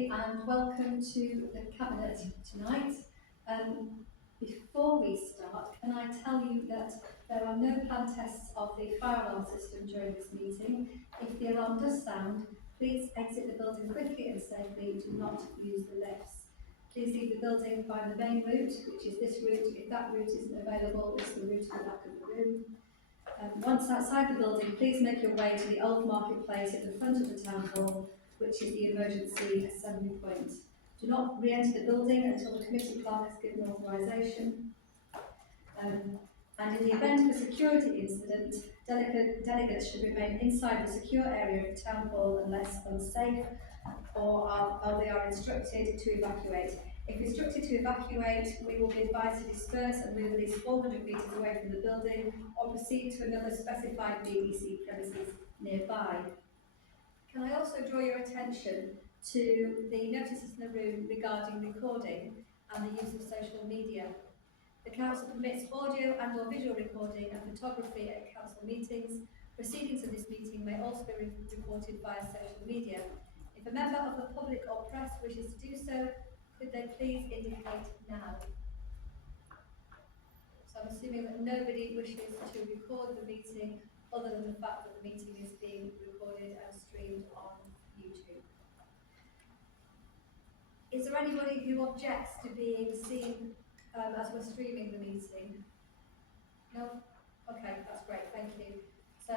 everybody, and welcome to the Cabinet tonight. Before we start, can I tell you that there are no planned tests of the fire alarm system during this meeting. If the alarm does sound, please exit the building quickly and safely. Do not use the lifts. Please leave the building by the main route, which is this route. If that route isn't available, it's the route to the back of the room. Once outside the building, please make your way to the old marketplace at the front of the town hall, which is the emergency assembly point. Do not re-enter the building until the committee clerk has given authorisation. And in the event of a security incident, delegates should remain inside the secure area of the town hall unless unsafe or they are instructed to evacuate. If instructed to evacuate, we will be advised to disperse and move at least 400 metres away from the building or proceed to another specified BBC premises nearby. Can I also draw your attention to the notices in the room regarding recording and the use of social media? The Council permits audio and or visual recording and photography at Council meetings. Proceedings of this meeting may also be reported via social media. If a member of the public or press wishes to do so, could they please indicate now? So I'm assuming that nobody wishes to record the meeting other than the fact that the meeting is being recorded and streamed on YouTube. Is there anybody who objects to being seen as we're streaming the meeting? No? Okay, that's great, thank you. So,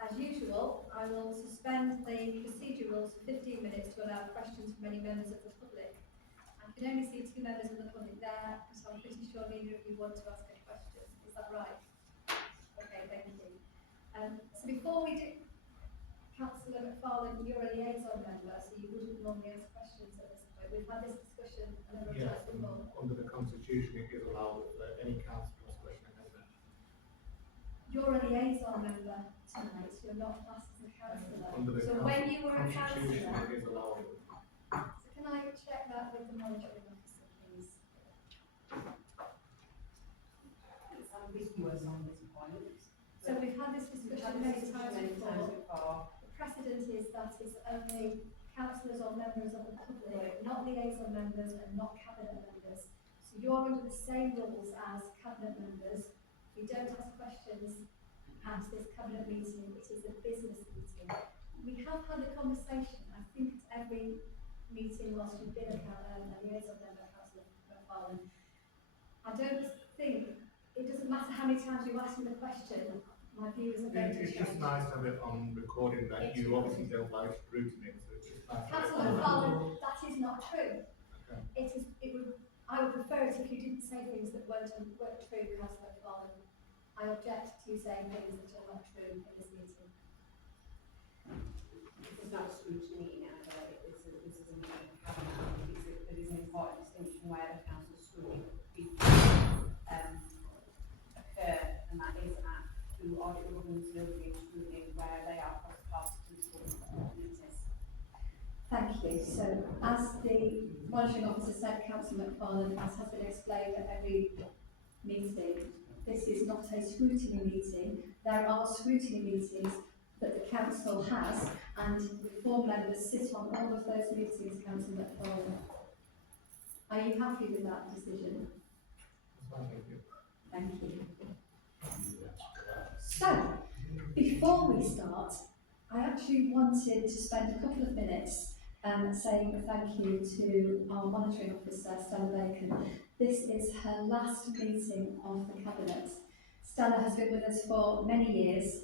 as usual, I will suspend the procedure rules for 15 minutes to allow questions from any members of the public. I can only see 2 members of the public there, so I'm pretty sure neither of you want to ask a question. Is that right? Okay, thank you. So before we do, Councillor McFarlane, you're a liaison member, so you wouldn't normally ask questions at this point. We've had this discussion a number of times before. Under the Constitution, it is allowed that any council must question a member. You're a liaison member tonight, you're not classed as a councillor. So when you were a councillor, it is allowed. So can I check that with the monitoring officer, please? It's ambiguous on this point. So we've had this discussion many times before. The precedent is that it's only councillors or members of the public, not liaison members and not cabinet members. So you're under the same rules as cabinet members. We don't ask questions at this cabinet meeting, it is a business meeting. We have had a conversation, I think at every meeting whilst you've been a liaison member, Councillor McFarlane. I don't think, it doesn't matter how many times you ask me the question, my view isn't going to change. It's just nice to have it on recording that you obviously don't like scrutiny, so it's just nice. Councillor McFarlane, that is not true. Okay. I would prefer it if you didn't say things that weren't true, Councillor McFarlane. I object to saying things that are not true in this meeting. This is not scrutiny either. This is a meeting of cabinet. There is an important distinction where the council scrutiny occur, and that is at through audit governance building scrutiny where they are part of political meetings. Thank you. So, as the monitoring officer said, Councillor McFarlane, as has been explained at every meeting, this is not a scrutiny meeting. There are scrutiny meetings that the council has, and the 4 members sit on all of those meetings, Councillor McFarlane. Are you happy with that decision? Thank you. So, before we start, I actually wanted to spend a couple of minutes saying thank you to our monitoring officer, Stella Bacon. This is her last meeting of the Cabinet. Stella has been with us for many years.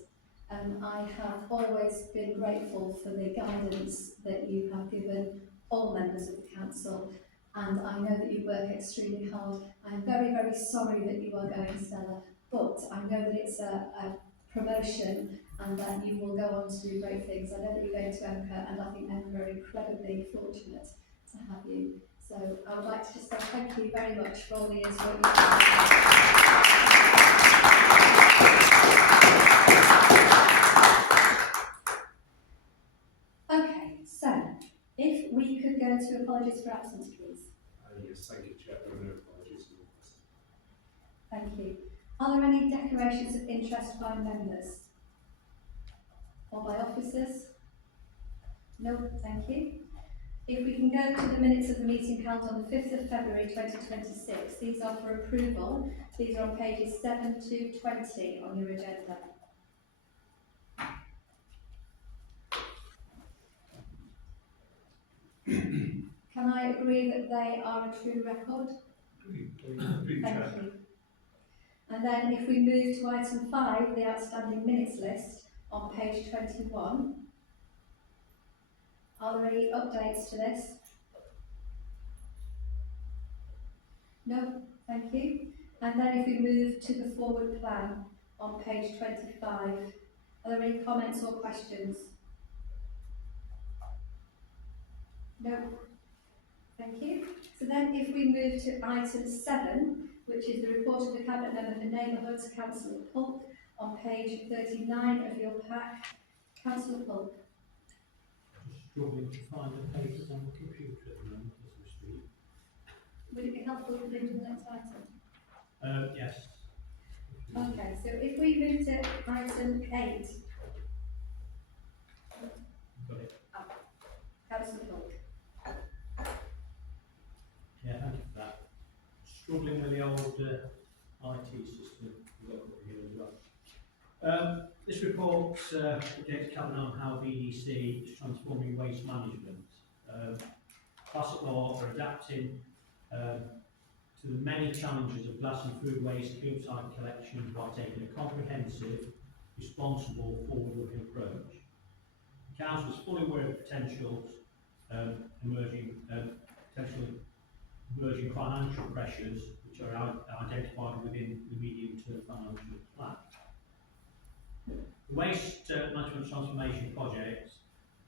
I have always been grateful for the guidance that you have given all members of the Council, and I know that you work extremely hard. I am very, very sorry that you are going, Stella, but I know that it's a promotion and that you will go on to do great things. I know that you're going to EMCA, and I think EMCA are incredibly fortunate to have you. So I would like to just say thank you very much for all the years what you've done. Okay, so if we could go to apologies for absence, please. Yes, thank you, Chair. No apologies. Thank you. Are there any declarations of interest by members? Or by officers? No, thank you. If we can go to the minutes of the meeting held on the 5th of February 2026, these are for approval. These are on pages 7 to 20 on your agenda. Can I agree that they are a true record? Thank you. And then if we move to item 5, the outstanding minutes list on page 21. Are there any updates to this? No, thank you. And then if we move to the forward plan on page 25, are there any comments or questions? No, thank you. So then if we move to item 7, which is the report of the Cabinet Member for Neighbourhoods, Councillor Pulp, on page 39 of your pack. Councillor Pulp. Just struggling to find the papers on the computer at the moment as we speak. Would it be helpful if we move to the next item? Yes. Okay, so if we move to item 8, Got it. Councillor Pulp. Yeah, thank you for that. Struggling with the old IT system we've got over here as well. This report gets covered on how BDC is transforming waste management. Bassetlaw are adapting to the many challenges of glass and food waste curbside collection by taking a comprehensive, responsible, forward-looking approach. The Council is fully aware of potential emerging financial pressures which are identified within the medium-term financial plan. The Waste Management Transformation Project,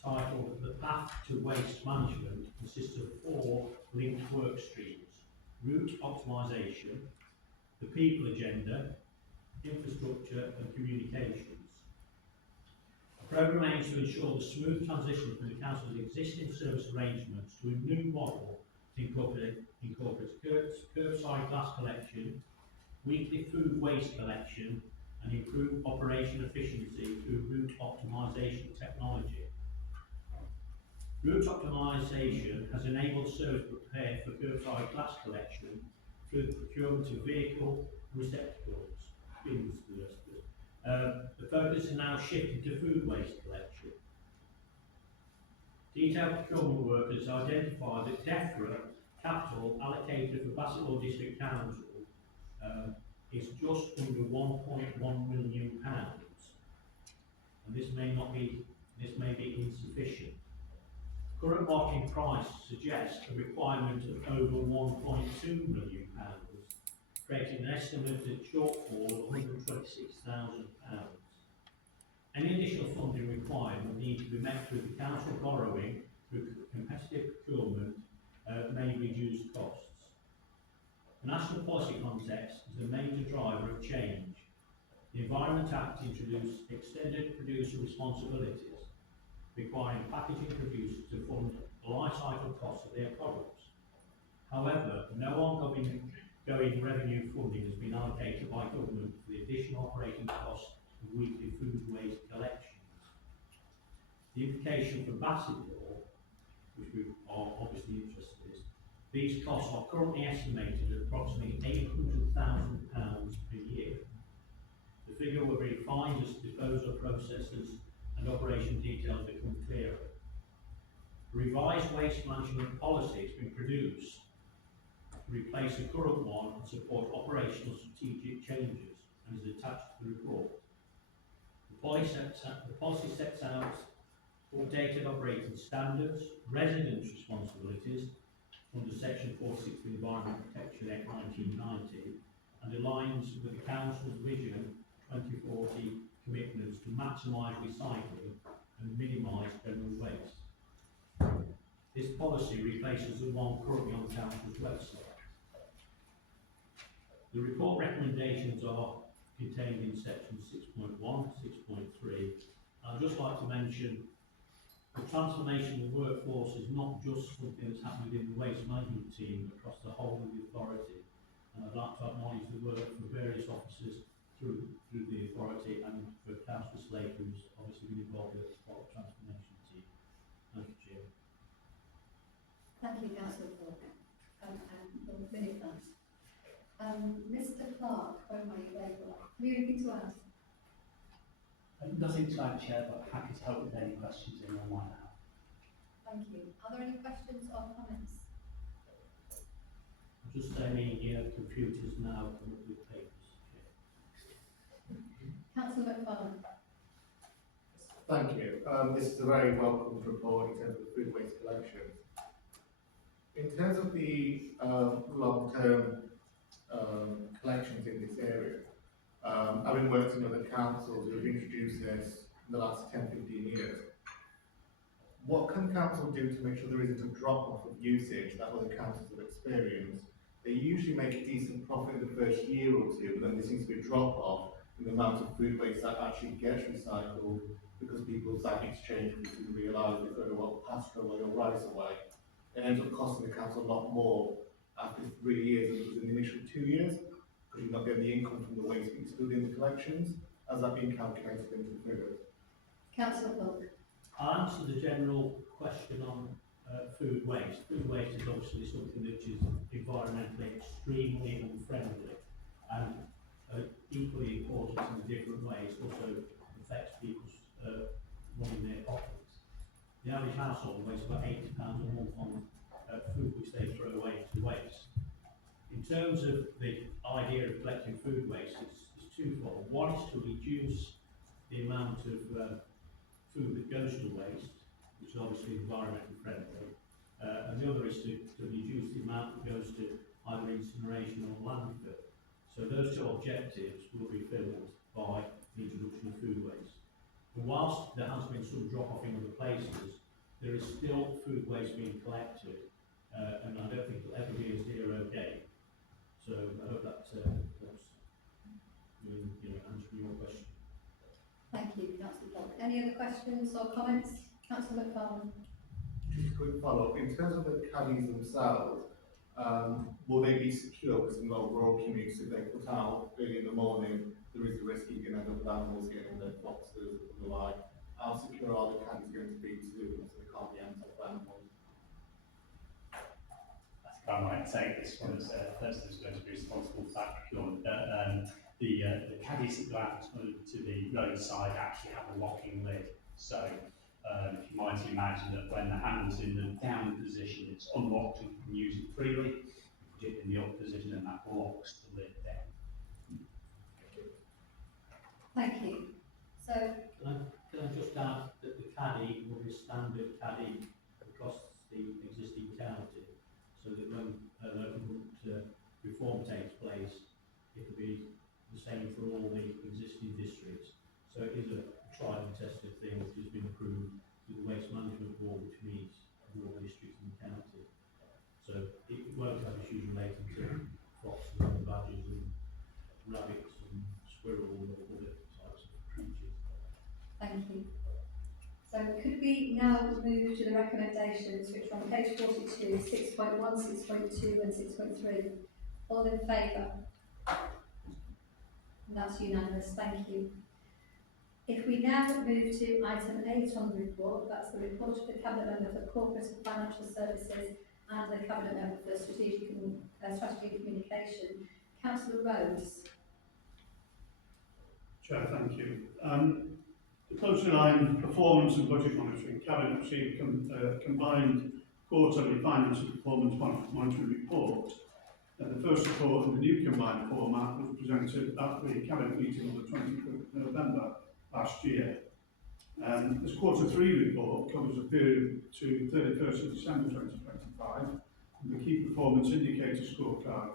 titled The Path to Waste Management, consists of 4 linked work streams: route optimisation, the people agenda, infrastructure and communications. The programme aims to ensure the smooth transition from the Council's existing service arrangements to a new model to incorporate curbside glass collection, weekly food waste collection, and improve operation efficiency through route optimisation technology. Route optimisation has enabled service to prepare for curbside glass collection through the procurement of vehicle receptacles, bins, the focus is now shifted to food waste collection. Detailed procurement work has identified that DEFRA capital allocated for Bassetlaw District Council is just under £1.1 million, and this may be insufficient. Current marketing price suggests a requirement of over £1.2 million, creating an estimated shortfall of £126,000. Any additional funding required will need to be met through the Council borrowing through competitive procurement, may reduce costs. The National Policy context is a major driver of change. The Environment Act introduced extended producer responsibilities, requiring packaging producers to fund the life cycle costs of their products. However, no ongoing revenue funding has been allocated by government for the additional operating costs of weekly food waste collections. The implication for Bassetlaw, which we are obviously interested in, is these costs are currently estimated at approximately £800,000 per year. The figure will be refined as disposal processes and operation details become clearer. A revised waste management policy has been produced to replace the current one and support operational strategic changes, and is attached to the report. The policy sets out updated operating standards, residents' responsibilities under Section 46 of the Environment Protection Act 1990, and aligns with the Council's Vision 2040 commitments to maximise recycling and minimise general waste. This policy replaces the one currently on the Council's website. The report recommendations are contained in section 6.1, 6.3. I'd just like to mention the transformation of the workforce is not just something that's happening within the waste management team across the whole of the authority. And I'd like to acknowledge the work for various officers through the authority, and for Councillor Slade, who's obviously been involved with the transformation team. Thank you, Chair. Thank you, Councillor Paul. We'll minute that. Mr Clark, when are you available? Have you anything to add? Nothing to add, Chair, but happy to help with any questions anyone might have. Thank you. Are there any questions or comments? Just any computers now come up with papers. Councillor McFarlane. Thank you. This is a very welcome report in terms of food waste collection. In terms of the long-term collections in this area, having worked in other councils who have introduced this in the last 10-15 years, what can council do to make sure there isn't a drop-off of usage that other councils have experienced? They usually make a decent profit in the first year or two, but then there seems to be a drop-off in the amount of food waste that actually gets recycled because people start exchange because they realise they throw well pasta away or rice away. It ends up costing the council a lot more after 3 years than it was in the initial 2 years, because you're not getting the income from the waste being stored in the collections. Has that been calculated into the figures? Councillor Paul. I'll answer the general question on food waste. Food waste is obviously something which is environmentally extremely unfriendly and equally important in different ways, also affects people's money in their pockets. The average household wastes about £80 a month on food which they throw away to waste. In terms of the idea of collecting food waste, it's twofold. One is to reduce the amount of food that goes to waste, which is obviously environmentally friendly, and the other is to reduce the amount that goes to either incineration or landfill. So those two objectives will be filled by the introduction of food waste. And whilst there has been some drop-off in other places, there is still food waste being collected, and I don't think it'll ever be a zero game. So I hope that helps answer your question. Thank you, Councillor Paul. Any other questions or comments? Councillor McFarlane. Just a quick follow-up. In terms of the caddies themselves, will they be secure? Because in the overall community, if they put out early in the morning, there is a risk you can end up with animals getting their boxes and the like. How secure are the caddies going to be to do them so they can't be entered by animals? I think I might take this one as the person who's going to be responsible for that procurement. The caddies that go out to the roadside actually have a locking lid. So if you might imagine that when the handle's in the down position, it's unlocked and you can use it freely. You put it in the up position and that locks the lid down. Thank you. So, Can I just add that the caddy will be a standard caddy across the existing county, so that when local reform takes place, it will be the same for all the existing districts. So it is a tried and tested thing which has been approved with the Waste Management Board, which meets all districts in the county. So it won't have issues relating to foxes and badgers and rabbits and squirrels or other types of creatures. thank you. So could we now move to the recommendations which are on page 42, 6.1, 6.2 and 6.3. All in favour? And that's unanimous, thank you. If we now move to item 8 on the report, that's the report of the Cabinet Member for Corporate and Financial Services and the Cabinet Member for Strategy and Communication, Councillor Rhodes. Chair, thank you. The closely line performance and budget monitoring Cabinet received combined quarterly finance and performance monitoring report. The first report in the new combined format was presented at the Cabinet meeting on the 25th of November last year. This quarter 3 report covers the period to 31st of December 2025, and the key performance indicator scorecard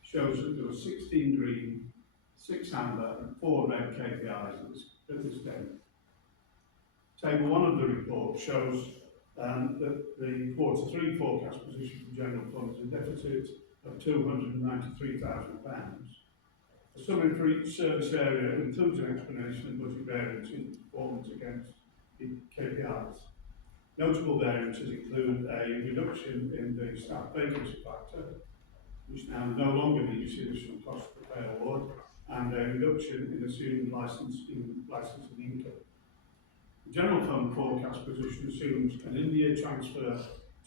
shows that there were 16 green, 6 amber and 4 red KPIs at this date. Table 1 of the report shows that the quarter 3 forecast position for general funds is a deficit of £293,000. The summary for each service area includes an explanation of budget variance in performance against the KPIs. Notable variances include a reduction in the staff vacancy factor, which now no longer needs additional cost for pay award, and a reduction in assumed licensing income. The general fund forecast position assumes an in-year transfer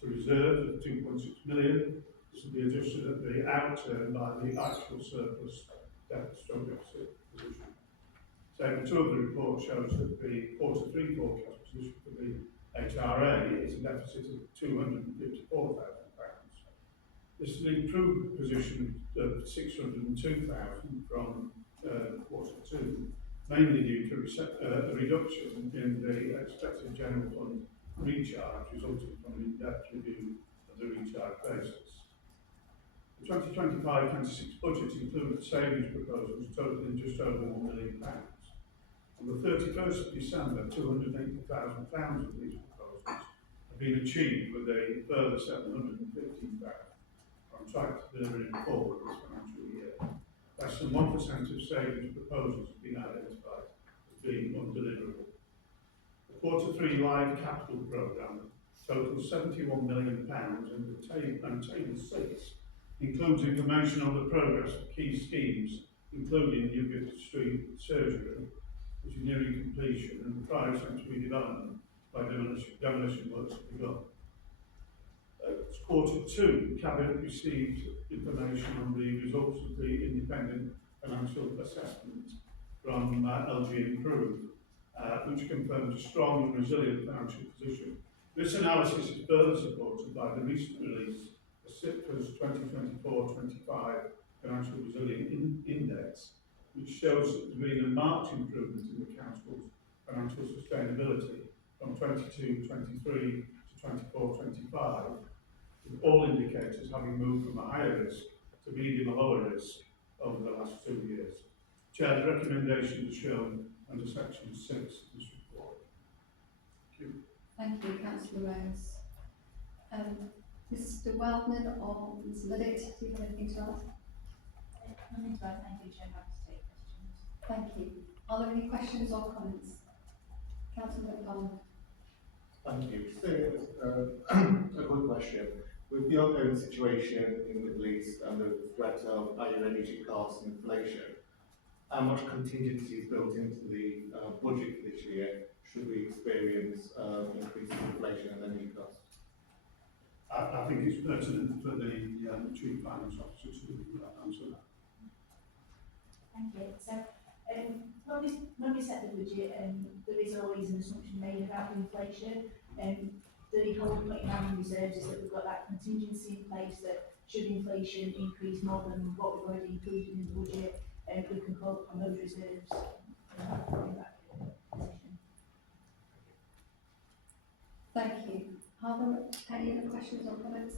to reserve of 2.6 million. This will be adjusted at the outturn by the actual surplus deficit position. Table 2 of the report shows that the Q3 forecast position for the HRA is a deficit of £254,000. This is an improved position of 602,000 from Q2, mainly due to a reduction in the expected general fund recharge resulting from an in-depth review of the recharge basis. The 2025-26 budget includes savings proposals totaling just over £1 million. On the 31st of December, £280,000 of these proposals have been achieved with a further £715,000 on track to deliver in forward this financial year. Less than 1% of savings proposals have been identified as being undeliverable. The Q3 live capital programme totals £71 million and Table 6 includes information on the progress of key schemes, including Newgate Street surgery, which is nearing completion, and the private sector redevelopment by demolition works have begun. Q2, Cabinet received information on the results of the independent financial assessment from LG Improve, which confirms a strong and resilient financial position. This analysis is further supported by the recent release of SIPCA's 2024-25 Financial Resilience Index, which shows that there's been a marked improvement in the Council's financial sustainability from 22-23 to 24-25, with all indicators having moved from a higher risk to medium or lower risk over the last 2 years. Chair, the recommendations are shown under section 6 of this report. Thank you. Thank you, Councillor Rose. Mr Wildman or Ms Lidditt, do you have anything to add? Nothing to add, thank you, Chair, happy to take questions. Thank you. Are there any questions or comments? Councillor McDonald. Thank you. A good question. With the ongoing situation in the Middle East and the threat of higher energy costs and inflation, how much contingency is built into the budget for this year should we experience increasing inflation and energy costs? I think it's pertinent for the Chief Finance Officer to answer that. Thank you. So, when we set the budget, there is always an assumption made about inflation. The whole point in having reserves is that we've got that contingency in place that should inflation increase more than what we've already included in the budget, we can call upon those reserves in that position. Thank you. Are there any other questions or comments?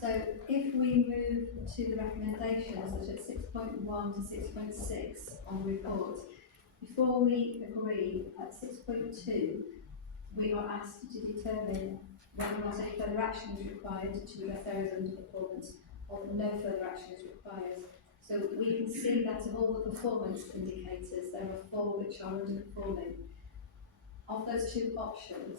So if we move to the recommendations, which are 6.1 to 6.6 on the report, before we agree at 6.2, we are asked to determine whether or not any further action is required to address areas of underperformance or no further action is required. So we can see that of all the performance indicators, there are 4 which are underperforming. Of those 2 options,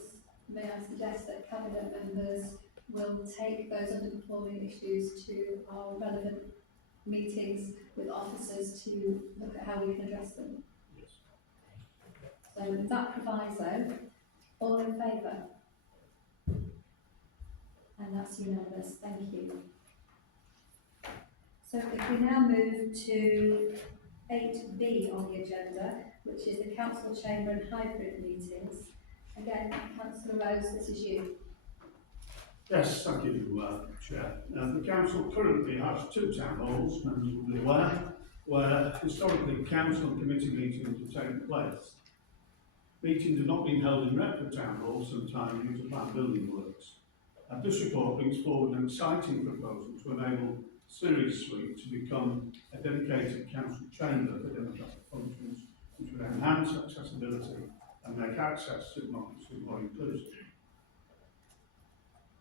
may I suggest that Cabinet members will take those underperforming issues to our relevant meetings with officers to look at how we can address them? Yes. So with that proviso, all in favour? And that's unanimous, thank you. So if we now move to 8B on the agenda, which is the council chamber and hybrid meetings. Again, Councillor Rose, this is you. Yes, thank you, Chair. The Council currently has 2 town halls, members will be aware, where historically council and committee meetings have taken place. Meetings have not been held in Retford Town Hall, sometimes due to planned building works. This report brings forward an exciting proposal to enable Series Suite to become a dedicated council chamber for democratic functions, which would enhance accessibility and make access to democracy more inclusive.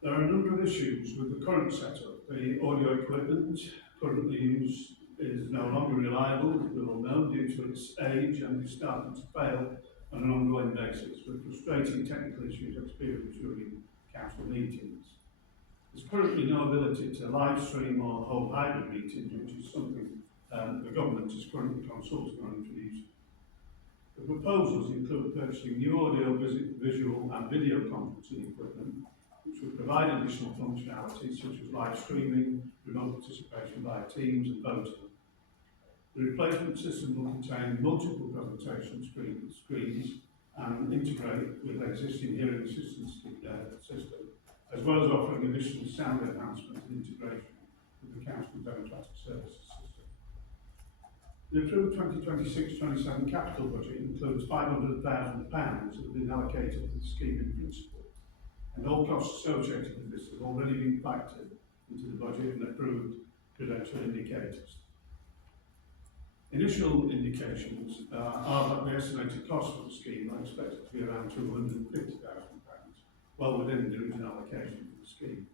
There are a number of issues with the current setup. The audio equipment currently used is no longer reliable, as we all know, due to its age and is starting to fail on an ongoing basis, with frustrating technical issues experienced during council meetings. There's currently no ability to live stream or hold hybrid meetings, which is something the government is currently consulting on introducing. The proposals include purchasing new audio, visual and video conferencing equipment, which would provide additional functionalities such as live streaming, remote participation by teams and voting. The replacement system will contain multiple presentation screens and integrate with existing hearing assistance system, as well as offering additional sound enhancement and integration with the Council Democratic Services system. The approved 2026-27 capital budget includes £500,000 that have been allocated to the scheme in principle, and all costs associated with this have already been factored into the budget and approved prudential indicators. Initial indications are that the estimated cost for the scheme are expected to be around £250,000, well within the original allocation for the scheme.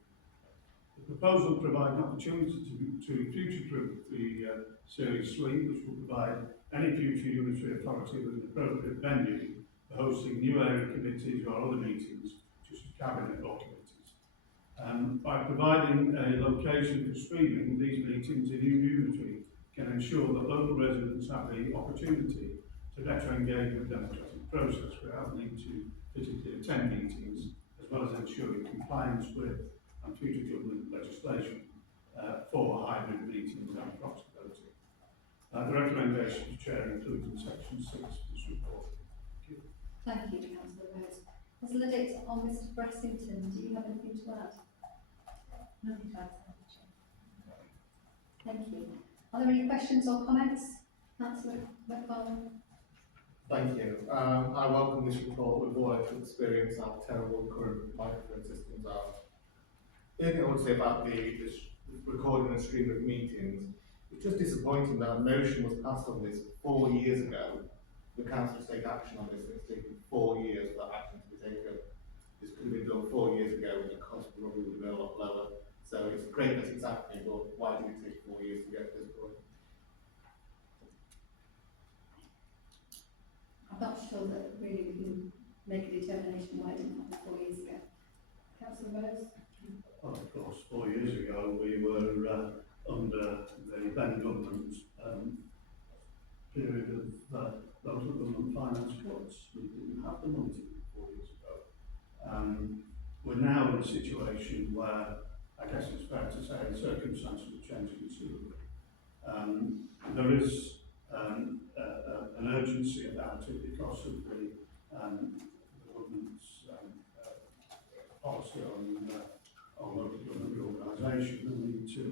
The proposal provides an opportunity to future-proof the series suite, which will provide any future unitary authority with an appropriate venue for hosting new area committees or other meetings, such as cabinet or committees. By providing a location for streaming these meetings in unitary can ensure that local residents have the opportunity to better engage with the democratic process without needing to physically attend meetings, as well as ensuring compliance with and future government legislation for hybrid meetings and proximity. The recommendation of Chair includes in section 6 of this report. Thank you, Councillor Rose. Councillor Dix, on Mr Bressington, do you have anything to add? Nothing to add, Chair. Thank you. Are there any questions or comments? Councillor McFarlane? Thank you. I welcome this report. We've all had to experience how terrible current microphone systems are. The other thing I would say about the recording and stream of meetings, it's just disappointing that a motion was passed on this 4 years ago. The council to take action on this, and it's taken 4 years for that action to be taken. This could have been done 4 years ago, and the cost probably would have been a lot lower. So it's great that it's happening, but why did it take 4 years to get to this point? I'm not sure that really we can make a determination why it didn't happen 4 years ago. Councillor Rose? Well, of course, 4 years ago we were under the then government period of local government finance cuts. We didn't have the money 4 years ago. We're now in a situation where I guess it's fair to say the circumstances have changed considerably. There is an urgency about it because of the government's policy on local government reorganisation, and we need to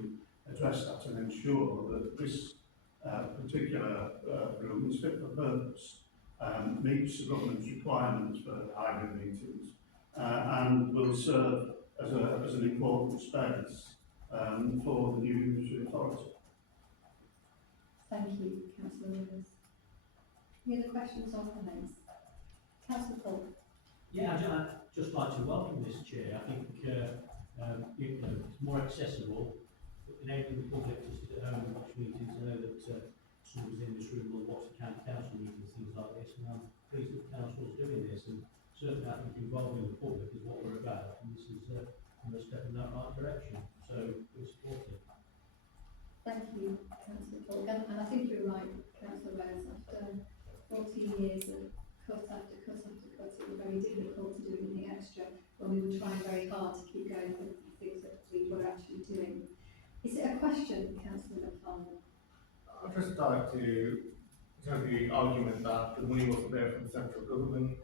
address that and ensure that this particular room is fit for purpose, meets the government's requirements for hybrid meetings, and will serve as an important space for the new unitary authority. Thank you, Councillor Rivers. Any other questions or comments? Councillor Paul? Yeah, I'd just like to welcome this, Chair. I think it's more accessible, enabling the public to sit at home and watch meetings. I know that someone's in this room will watch the county council meetings, things like this, and I'm pleased that the council is doing this, and certainly I think involving the public is what we're about, and this is a step in that right direction, so we're supportive. Thank you, Councillor Paul. And I think you're right, Councillor Rose, after 14 years of cut after cut after cut, it was very difficult to do anything extra when we were trying very hard to keep going with the things that we were actually doing. Is it a question, Councillor McFarlane? I'd just like to tell the argument that the money wasn't there from the central government.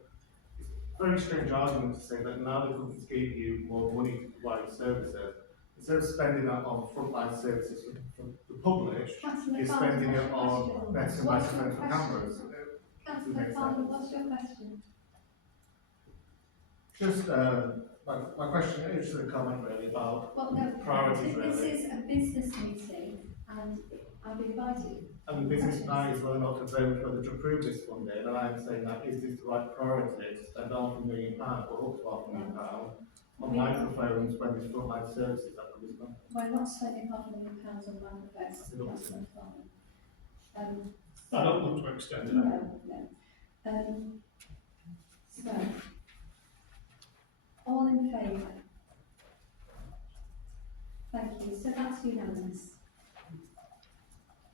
It's a very strange argument to say that now the government's giving you more money to provide services, instead of spending that on frontline services for the public, you're spending it on better microphones for cameras. Councillor McFarlane, what's your question? Just my question is just a comment really about priorities. This is a business meeting, and I've invited. And the business now is whether or not to vote whether to approve this funding, and I'm saying that is this the right priority to spend £500 million or up to £500 million on microphones when there's frontline services that could be spent? We're not spending £500 million on microphones, Councillor McFarlane. I don't want to extend it. No. So, all in favour? Thank you, so that's unanimous.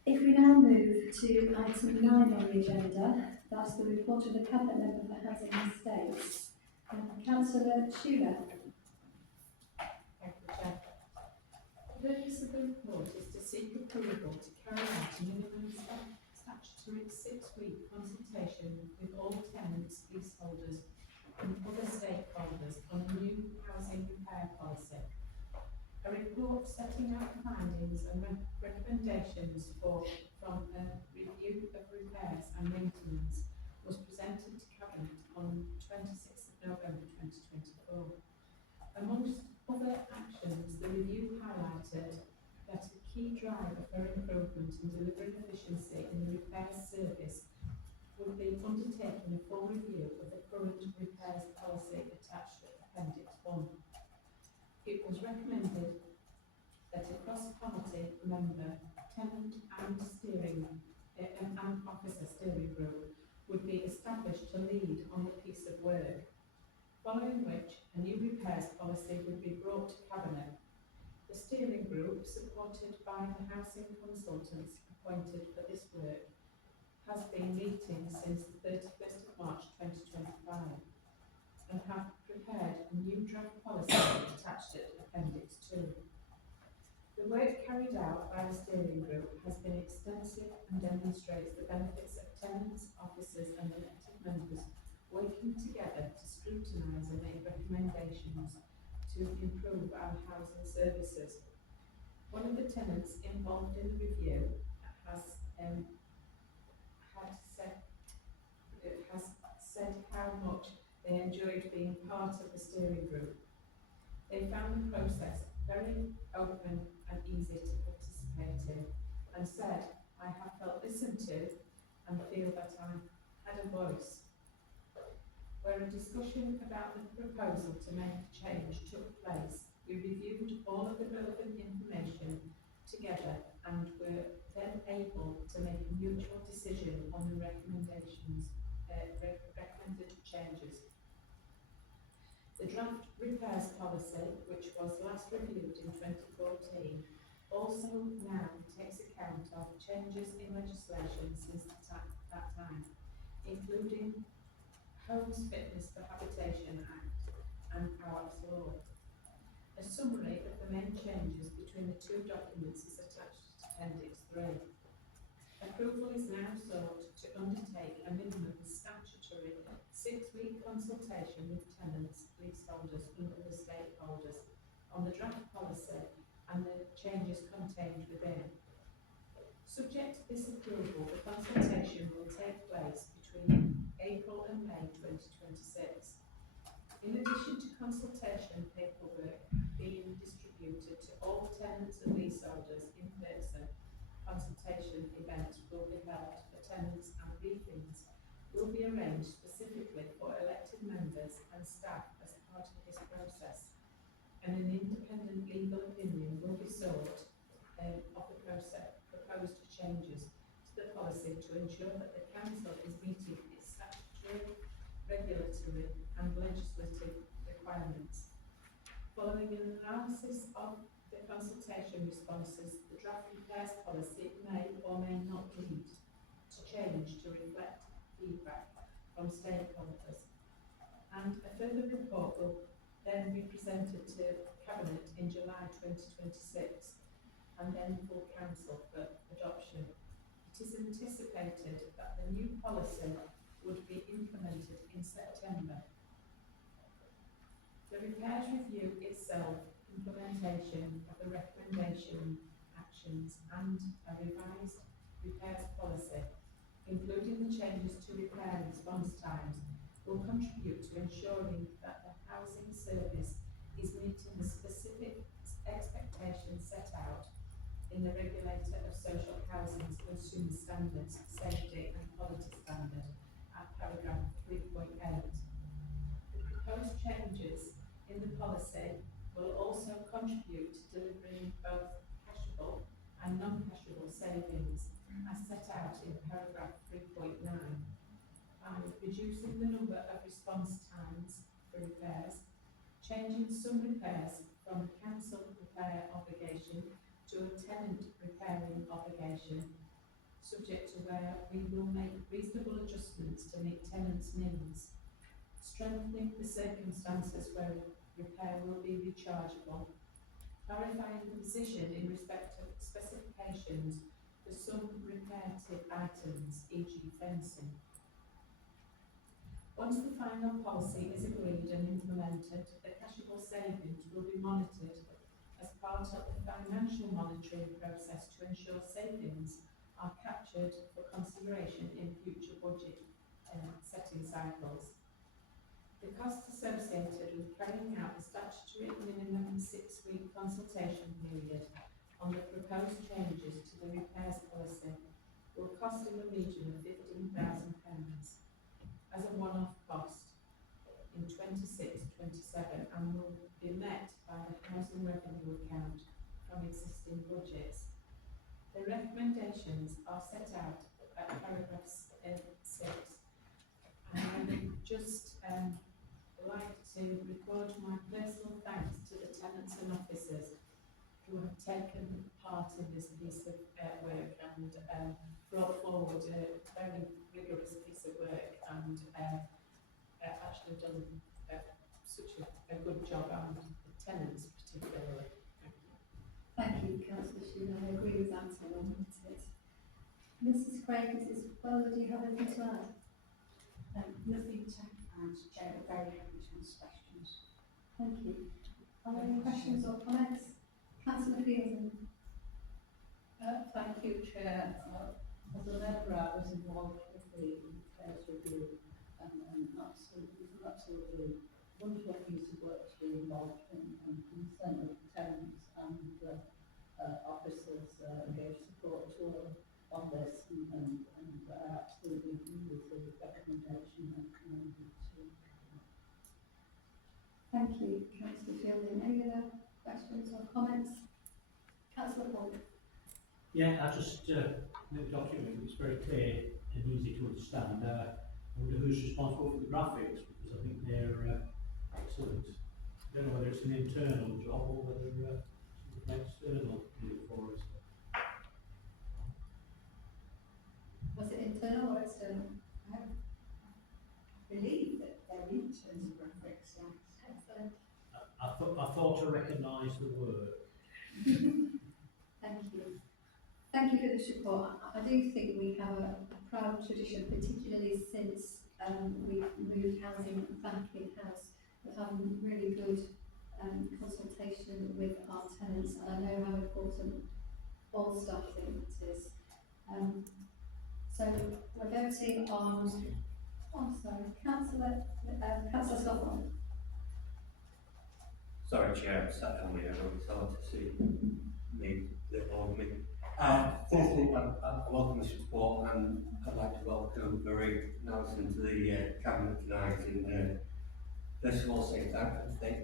If we now move to item 9 on the agenda, that's the report of the Cabinet Member for Housing and Estates. Councillor Shearer. report is to seek approval to carry out a minimum statutory 6-week consultation with all tenants, leaseholders and other stakeholders on a new housing repair policy. A report setting out findings and recommendations from a review of repairs and maintenance was presented to Cabinet on 26th of November 2024. Amongst other actions, the review highlighted that a key driver for improvement in delivering efficiency in the repairs service would be undertaking a full review of the current repairs policy attached to Appendix 1. It was recommended that a cross-party member, tenant and officer steering group would be established to lead on the piece of work, following which a new repairs policy would be brought to Cabinet. The steering group, supported by the housing consultants appointed for this work, has been meeting since the 31st of March 2025 and have prepared a new draft policy attached to Appendix 2. The work carried out by the steering group has been extensive and demonstrates the benefits of tenants, officers and elected members working together to scrutinise and make recommendations to improve our housing services. One of the tenants involved in the review has said how much they enjoyed being part of the steering group. They found the process very open and easy to participate in, and said, "I have felt listened to and feel that I had a voice." Where a discussion about the proposal to make a change took place, we reviewed all of the relevant information together and were then able to make a mutual decision on the recommended changes. The draft repairs policy, which was last reviewed in 2014, also now takes account of changes in legislation since that time, including Homes Fitness for Habitation Act and our law. A summary of the main changes between the two documents is attached to Appendix 3. Approval is now sought to undertake a minimum statutory 6-week consultation with tenants, leaseholders and other stakeholders on the draft policy and the changes contained within. Subject to this approval, the consultation will take place between April and May 2026. In addition to consultation paperwork being distributed to all tenants and leaseholders in person, consultation events will be held for tenants and briefings will be arranged specifically for elected members and staff as part of this process, and an independent legal opinion will be sought of the proposed changes to the policy to ensure that the Council is meeting its statutory, regulatory and legislative requirements. Following an analysis of the consultation responses, the draft repairs policy may or may not need to change to reflect feedback from stakeholders, and a further report will then be presented to Cabinet in July 2026 and then full Council for adoption. It is anticipated that the new policy would be implemented in September. The repairs review itself, implementation of the recommendation, actions and a revised repairs policy, including the changes to repair response times, will contribute to ensuring that the housing service is meeting the specific expectations set out in the Regulator of Social Housing's Consumer Standards, Safety and Quality Standard at paragraph 3.8. The proposed changes in the policy will also contribute to delivering both cashable and non-cashable savings as set out in paragraph 3.9 by reducing the number of response times for repairs, changing some repairs from a council repair obligation to a tenant repairing obligation, subject to where we will make reasonable adjustments to meet tenants' needs, strengthening the circumstances where repair will be rechargeable, clarifying the position in respect of specifications for some reparative items, e.g. fencing. Once the final policy is agreed and implemented, the cashable savings will be monitored as part of the financial monitoring process to ensure savings are captured for consideration in future budget setting cycles. The costs associated with carrying out the statutory minimum 6-week consultation period on the proposed changes to the repairs policy will cost in the region of £15,000 as a one-off cost in 26-27 and will be met by the housing revenue account from existing budgets. The recommendations are set out at paragraph 6, and I would just like to record my personal thanks to the tenants and officers who have taken part in this piece of work and brought forward a very rigorous piece of work and actually done such a good job, and the tenants particularly. Thank you, Councillor Sheila. I agree with that, so I'll note it. Mrs. Craig, Mrs. Bowler, do you have anything to add? Nothing to add, Chair, but very happy to answer questions. Thank you. Are there any questions or comments? Councillor Fielding. Thank you, Chair. As a member, I was involved with the repairs review, and it was an absolutely wonderful piece of work to be involved in, and certainly tenants and officers gave support to all on this, and I absolutely agree with the recommendation and commend it to. Thank you, Councillor Fielding. Any other questions or comments? Councillor Paul. Yeah, I just, the document is very clear and easy to understand. I wonder who's responsible for the graphics, because I think they're excellent. I don't know whether it's an internal job or whether it's an external deal for us. Was it internal or external? I believe that they're internal graphics, yes. Excellent. I thought I recognised the work. Thank you. Thank you for this report. I do think we have a proud tradition, particularly since we've moved housing back in-house, of having really good consultation with our tenants, and I know how important all staff think it is. So we're voting on, Councillor Scotland. Sorry, Chair, I'm sat down here, it's hard to see me, on me. Firstly, I welcome this report, and I'd like to welcome Marie Nelson to the Cabinet tonight. And first of all, say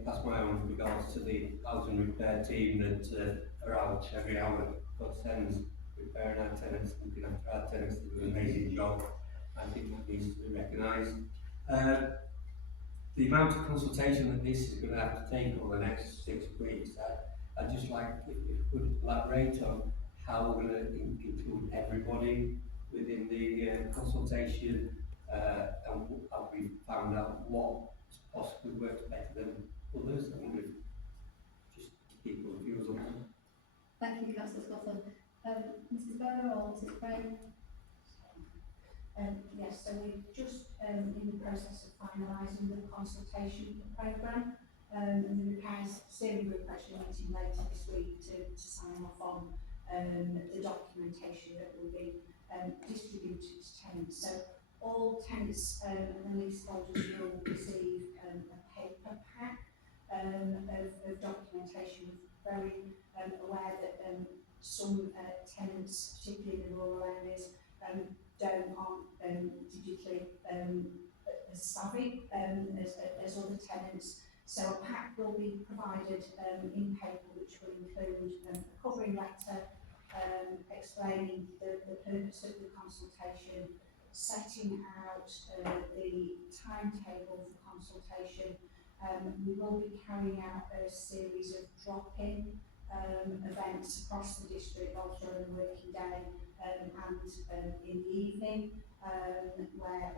pass my own regards to the housing repair team that are out every hour. God sends repairing our tenants, looking after our tenants. They do an amazing job. I think that needs to be recognised. The amount of consultation that this is going to have to take over the next 6 weeks, I'd just like if you could elaborate on how we're going to include everybody within the consultation, and have we found out what possibly works better than others, and we've just keep our views on that. Thank you, Councillor Scotland. Mrs. Bowler or Mrs. Craig? Yes, so we're just in the process of finalising the consultation programme, and the repairs steering group actually meeting later this week to sign off on the documentation that will be distributed to tenants. So all tenants and leaseholders will receive a paper pack of documentation. We're very aware that some tenants, particularly in the rural areas, aren't digitally as savvy as other tenants. So a pack will be provided in paper, which will include a covering letter explaining the purpose of the consultation, setting out the timetable for consultation. We will be carrying out a series of drop-in events across the district, both during the working day and in the evening, where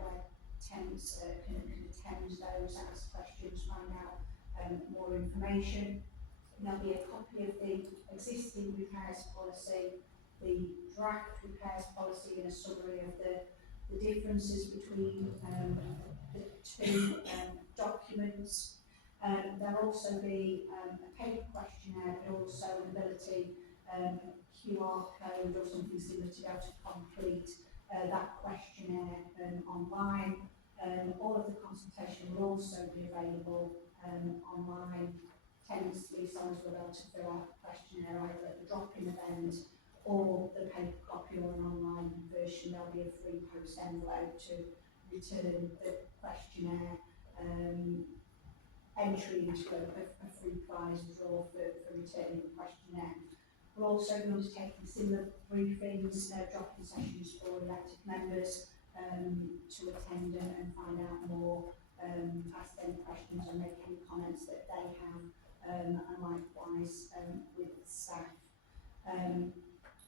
tenants can attend those, ask questions, find out more information. there'll be a copy of the existing repairs policy, the draft repairs policy, and a summary of the differences between the two documents. There'll also be a paper questionnaire, but also an ability, QR code or something similar to be able to complete that questionnaire online. All of the consultation will also be available online. Tenants, leaseholders will be able to fill out the questionnaire either at the drop-in event or the paper copy or an online version. There'll be a free post envelope to return the questionnaire, entry into a free prize draw for returning the questionnaire. We're also going to take similar briefings, drop-in sessions for elected members to attend and find out more, ask any questions and make any comments that they have, and likewise with staff.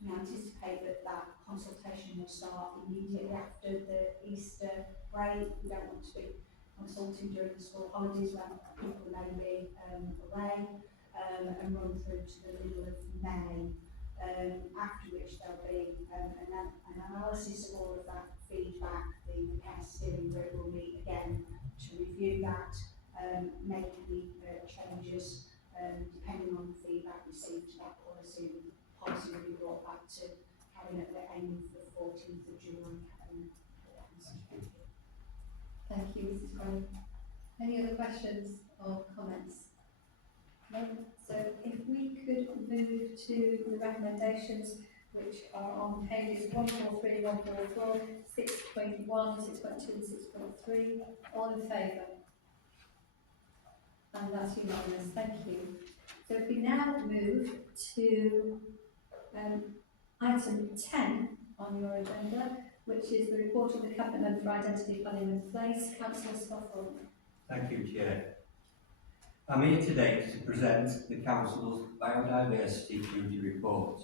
We anticipate that consultation will start immediately after the Easter break. We don't want to be consulting during the school holidays when people may be away, and run through to the middle of May, after which there'll be an analysis of all of that feedback. The repair steering group will meet again to review that, make any changes depending on the feedback received to that policy. The policy will be brought back to Cabinet. We're aiming for the 14th of July Cabinet. Thank you, Mrs. Gray. Any other questions or comments? No? So if we could move to the recommendations, which are on pages 143, 144, 6.1, 6.2 and 6.3. All in favour? And that's unanimous, thank you. So if we now move to item 10 on your agenda, which is the report of the Cabinet Member for Identity Planning and Place, Councillor Stoffel. Thank you, Chair. I'm here today to present the Council's Biodiversity Duty Report,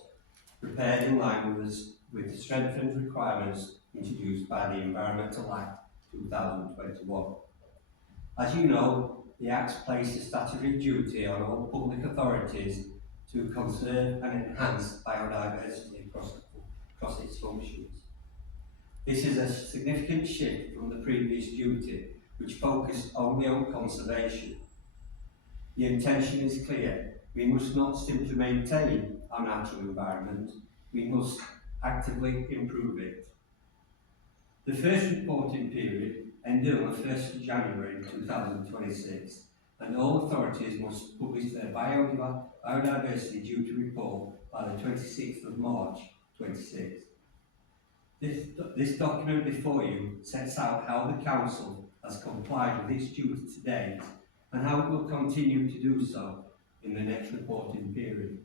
prepared in line with the strengthened requirements introduced by the Environmental Act 2021. As you know, the Act places statutory duty on all public authorities to conserve and enhance biodiversity across its functions. This is a significant shift from the previous duty, which focused only on conservation. The intention is clear. We must not simply maintain our natural environment, we must actively improve it. The first reporting period ended on the 1st of January 2026, and all authorities must publish their biodiversity duty report by the 26th of March 26. This document before you sets out how the Council has complied with its duty to date and how it will continue to do so in the next reporting period.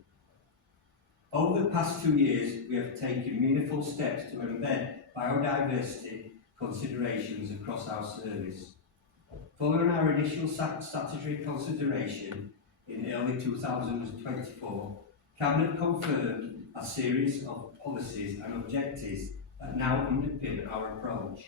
Over the past 2 years, we have taken meaningful steps to embed biodiversity considerations across our service. Following our initial statutory consideration in early 2024, Cabinet confirmed a series of policies and objectives that now underpin our approach.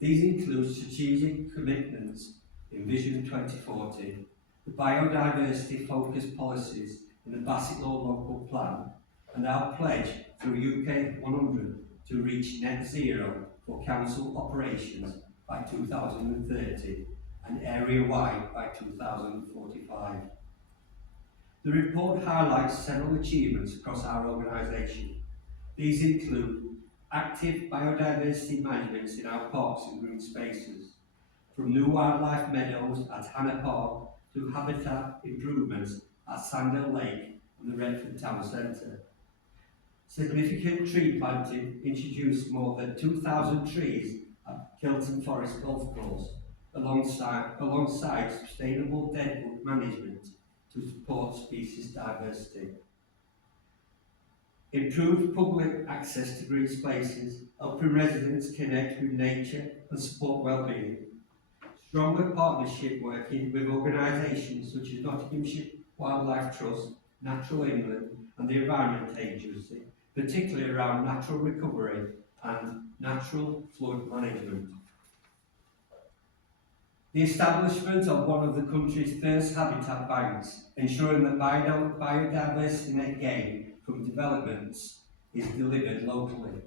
These include strategic commitments in Vision 2040, the biodiversity focused policies in the Bassetlaw local plan, and our pledge through UK 100 to reach net zero for council operations by 2030 and area-wide by 2045. The report highlights several achievements across our organisation. These include active biodiversity management in our parks and green spaces, from new wildlife meadows at Hannah Park to habitat improvements at Sandell Lake and the Redford Town Centre. Significant tree planting introduced more than 2,000 trees at Kilton Forest Golf Course, alongside sustainable deadwood management to support species diversity. Improved public access to green spaces, helping residents connect with nature and support well-being. Stronger partnership working with organisations such as Nottinghamshire Wildlife Trust, Natural England and the Environment Agency, particularly around natural recovery and natural flood management. The establishment of one of the country's first habitat banks, ensuring that biodiversity net gain from developments is delivered locally.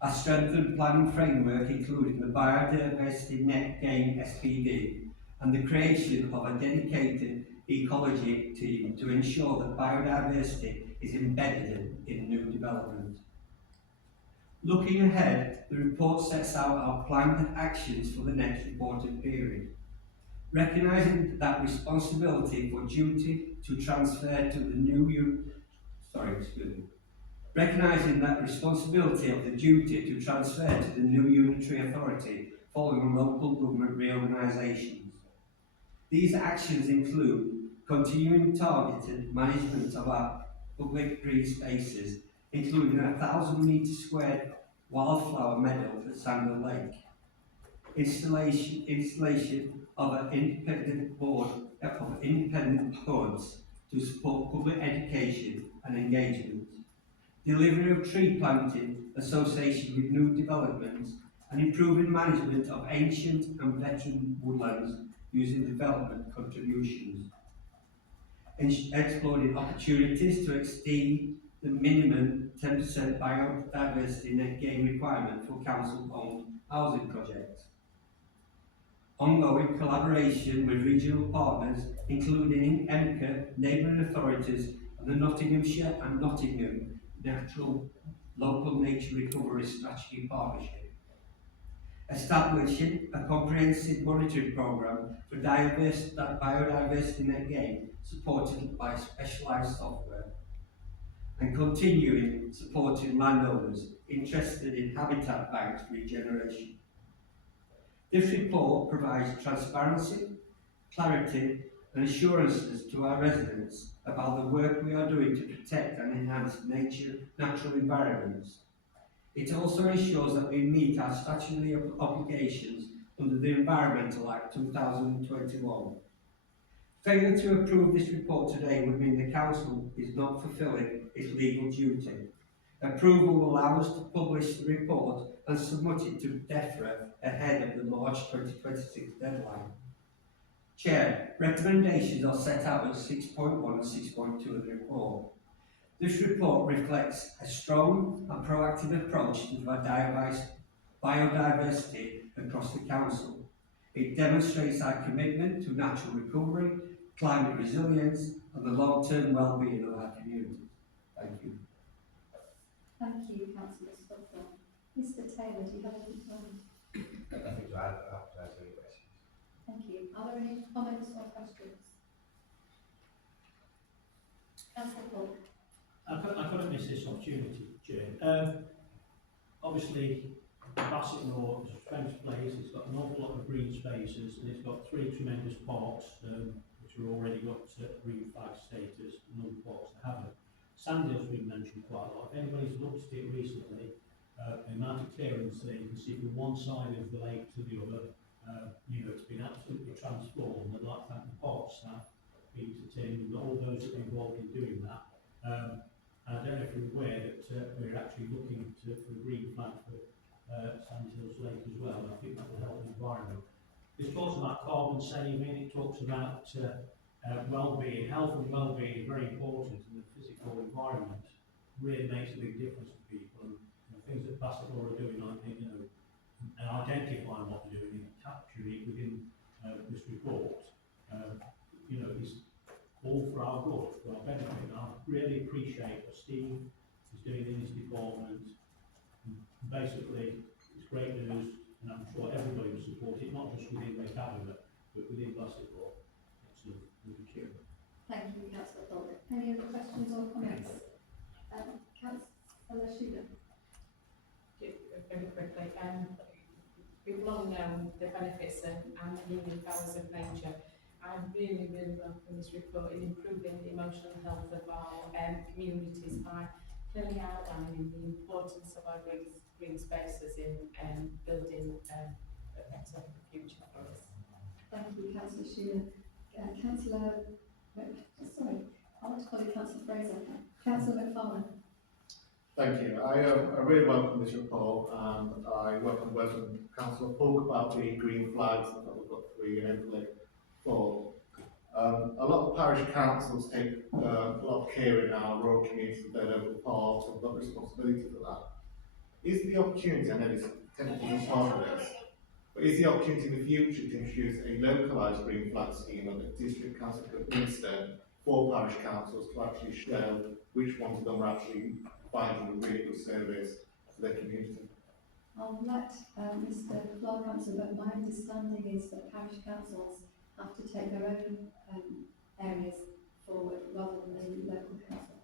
A strengthened planning framework, including the Biodiversity Net Gain SPD, and the creation of a dedicated ecology team to ensure that biodiversity is embedded in new development. Looking ahead, the report sets out our planned actions for the next reporting period. Recognising that responsibility for duty to transfer to the new Recognising that responsibility of the duty to transfer to the new unitary authority following local government reorganisations. These actions include continuing targeted management of our public green spaces, including a 1,000 square wildflower meadow at Sandal Lake, installation of an independent boards to support public education and engagement, delivery of tree planting association with new developments, and improving management of ancient and veteran woodlands using development contributions. Exploring opportunities to exceed the minimum 10% biodiversity net gain requirement for council-owned housing projects. Ongoing collaboration with regional partners, including EMCA, neighbouring authorities, and the Nottinghamshire and Nottingham Natural Local Nature Recovery Strategy Partnership. Establishing a comprehensive monitoring programme for biodiversity net gain, supported by specialised software. And continuing supporting landowners interested in habitat banks regeneration. This report provides transparency, clarity and assurances to our residents about the work we are doing to protect and enhance natural environments. It also ensures that we meet our statutory obligations under the Environmental Act 2021. Failure to approve this report today would mean the Council is not fulfilling its legal duty. Approval will allow us to publish the report and submit it to DEFRA ahead of the March 2026 deadline. Chair, recommendations are set out at 6.1 and 6.2 of the report. This report reflects a strong and proactive approach to biodiversity across the Council. It demonstrates our commitment to natural recovery, climate resilience and the long-term well-being of our communities. Thank you. Thank you, Councillor Scotland. Mr Taylor, do you have any comments? Nothing to add after any questions. Thank you. Are there any comments or questions? Councillor Paul. I couldn't miss this opportunity, Chair. Obviously, Bassetlaw is a French place, it's got an awful lot of green spaces, and it's got 3 tremendous parks, which have already got green flag status, and other parks that haven't. Sandhill's been mentioned quite a lot. If anybody's looked at it recently, the amount of clearance there, you can see from one side of the lake to the other, it's been absolutely transformed. I'd like to thank the park staff, Peter, Tim, and all those that are involved in doing that. I don't know if you're aware that we're actually looking for a green flag for Sandhill's Lake as well, and I think that will help the environment. This talks about carbon saving, it talks about well-being, health and well-being is very important, and the physical environment really makes a big difference to people. And things that Bassetlaw are doing, I think, and identifying what they're doing and capturing it within this report, is all for our good, for our benefit. And I really appreciate what Steve is doing in his department. And basically, it's great news, and I'm sure everybody will support it, not just within the cabinet, but within Bassetlaw. Excellent. Thank you, Councillor Paul. Any other questions or comments? Councillor Sheila. Very quickly, we've long known the benefits and healing powers of nature. I really, really welcome this report in improving the emotional health of our communities by clearly outlining the importance of our green spaces in building a better future for us. Thank you, Councillor Sheila. Councillor, I want to call you Councillor Fraser. Councillor McFarlane. Thank you. I really welcome this report, and I welcome working with Councillor Polk about the green flags that we've got 3 and hopefully 4. A lot of parish councils take a lot of care in our rural communities of their local parks and got responsibility for that. Is the opportunity, I know this technically is part of this, but is the opportunity in the future to introduce a localised green flag scheme that the district council could administer for parish councils to actually show which ones of them are actually providing a really good service to their community? I'll let Mr. Clark answer, but my understanding is that parish councils have to take their own areas forward rather than the local council.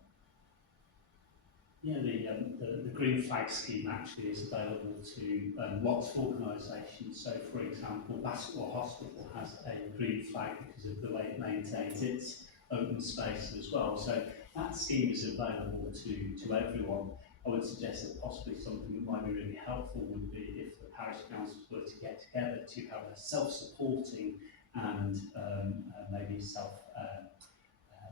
Yeah, the green flag scheme actually is available to lots of organisations. So, for example, Bassetlaw Hospital has a green flag because of the way it maintains its open space as well. So that scheme is available to everyone. I would suggest that possibly something that might be really helpful would be if the parish councils were to get together to have a self-supporting and maybe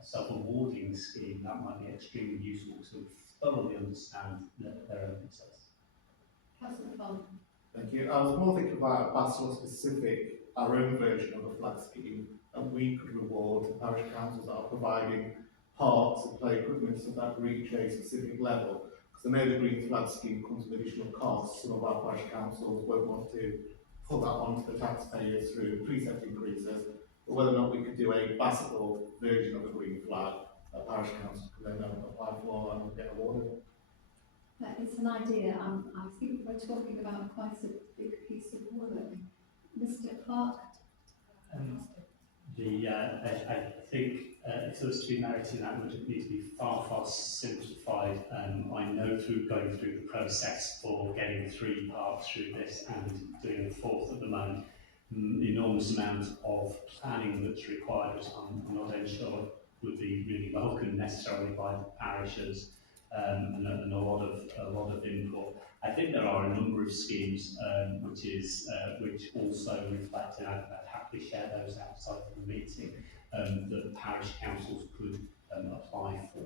self-awarding scheme. That might be extremely useful to thoroughly understand their own success. Councillor Fong. Thank you. I was more thinking about Bassetlaw specific, our own version of a flag scheme, and we could reward the parish councils that are providing parks and play equipment so that reach a specific level. Because I know the green flag scheme comes with additional costs. Some of our parish councils won't want to put that onto the taxpayers through precept increases, but whether or not we could do a Bassetlaw version of a green flag, that parish council could then apply for and get awarded. It's an idea. I think we're talking about quite a big piece of work. Mr. Clark? I think if there was to be merit in that, it would need to be far, far simplified. I know through going through the process for getting 3 parts through this and doing the 4th at the moment, enormous amount of planning that's required, which I'm not sure would be really welcomed necessarily by the parishes, and a lot of input. I think there are a number of schemes which also reflect, and I'd happily share those outside of the meeting, that parish councils could apply for.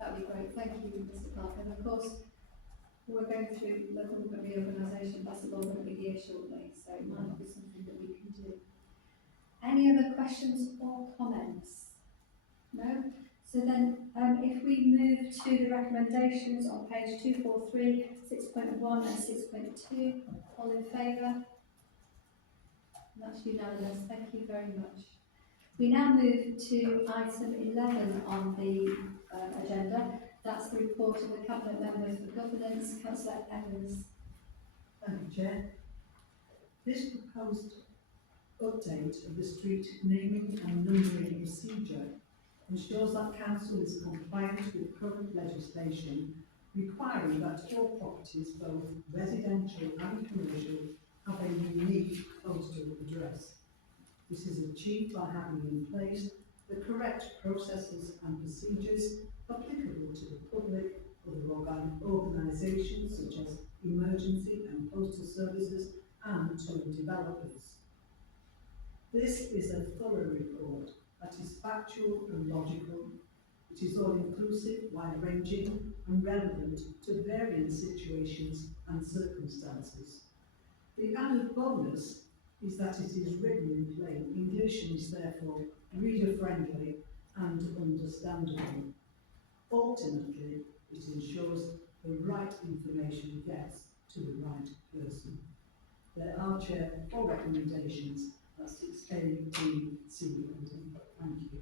That would be great. Thank you, Mr. Clark. And of course, we're going through local reorganisation. Bassetlaw going to be here shortly, so it might be something that we can do. Any other questions or comments? No? So then, if we move to the recommendations on page 243, 6.1 and 6.2, all in favour? That's unanimous. Thank you very much. We now move to item 11 on the agenda. That's the report of the Cabinet Members for Governance. Councillor Evans. Thank you, Chair. This proposed update of the street naming and numbering procedure ensures that Council is compliant with current legislation requiring that all properties, both residential and commercial, have a unique postal address. This is achieved by having in place the correct processes and procedures applicable to the public, other organisations such as emergency and postal services, and to developers. This is a thorough report that is factual and logical. It is all-inclusive, wide-ranging and relevant to varying situations and circumstances. The added bonus is that it is written in plain English and is therefore reader-friendly and understandable. Ultimately, it ensures the right information gets to the right person. There are, Chair, 4 recommendations. That's 6A, D, C and D. Thank you.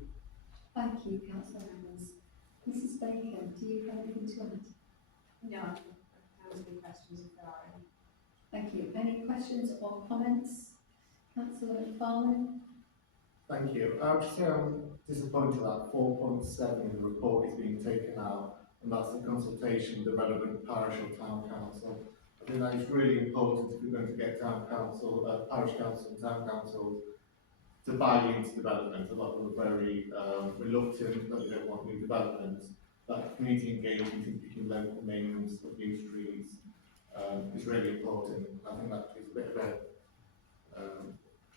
Thank you, Councillor Evans. Mrs. Bacon, do you have anything to add? No, I can answer any questions if there are any. Thank you. Any questions or comments? Councillor McFarlane? Thank you. I would just say I'm disappointed that 4.7 in the report is being taken out, and that's the consultation with the relevant parish or town council. I think that is really important if we're going to get town council, parish council and town council to buy into development. A lot of them are very reluctant, that they don't want new developments. That community engagement in picking local names of new streets is really important. I think that is a bit of a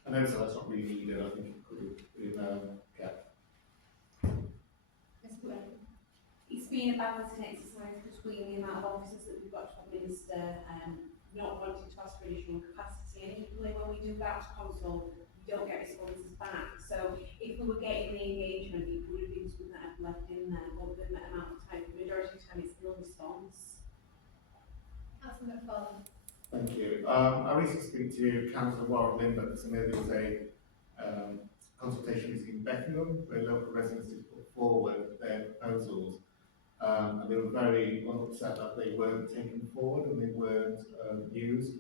I know so that's not really needed. I think it could have been kept. It's been a balancing exercise between the amount of officers that we've got to administer and not wanting to ask for additional capacity. And equally, when we do voucher consult, we don't get responses back. So if we were getting the engagement, it would have been something that I've left in there. But the amount of time, the majority of the time, it's still response. Councillor McFarlane. Thank you. I recently speak to Councillor Warren Limber, because I know there was a consultation meeting in Beckenham where local residents did put forward their proposals, and they were very upset that they weren't taken forward and they weren't used.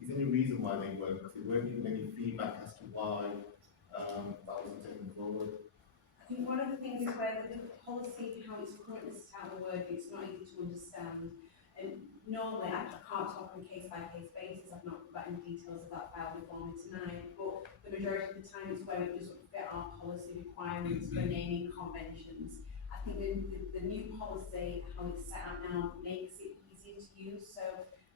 Is there any reason why they weren't? Because they weren't given any feedback as to why that wasn't taken forward. I think one of the things is where the policy, how it's currently set out in the word, it's not easy to understand. And normally, I can't talk on a case-by-case basis, I've not got any details of that file before me tonight, but the majority of the time it's where it doesn't fit our policy requirements for naming conventions. I think the new policy, how it's set out now, makes it easier to use. So,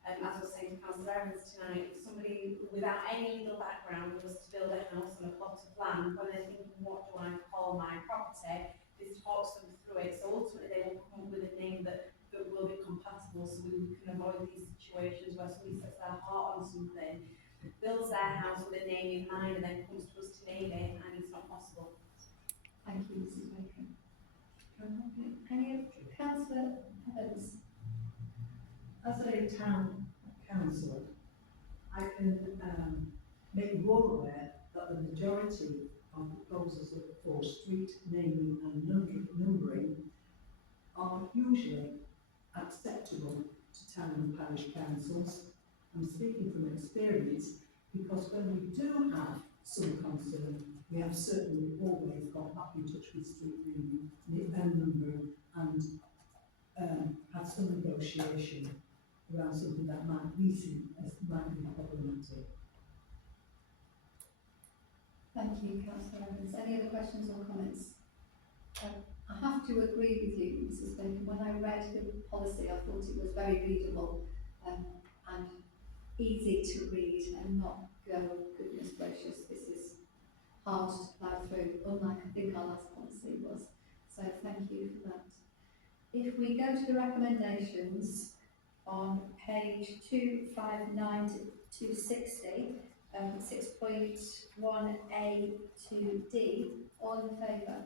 as I was saying to Councillor Evans tonight, if somebody without any legal background was to build a house on a plot of land, when they're thinking, what do I call my property, this talks them through it. So ultimately they will come up with a name that will be compatible, so we can avoid these situations where somebody sets their heart on something, builds their house with a name in mind, and then comes to us to name it, and it's not possible. Thank you, Mrs. Bacon. Any Councillor Evans? As a town councillor, I can make you all aware that the majority of proposals for street naming and numbering are usually acceptable to town and parish councils. I'm speaking from experience, because when we do have some concern, we have certainly always got back in touch with street naming and numbering and had some negotiation around something that might be seen as might be problematic. Thank you, Councillor Evans. Any other questions or comments? I have to agree with you, Mrs. Bacon. When I read the policy, I thought it was very readable and easy to read and not go, goodness gracious, this is hard to plough through, unlike I think our last policy was. So thank you for that. If we go to the recommendations on page 259 to 260, 6.1A to D, all in favour?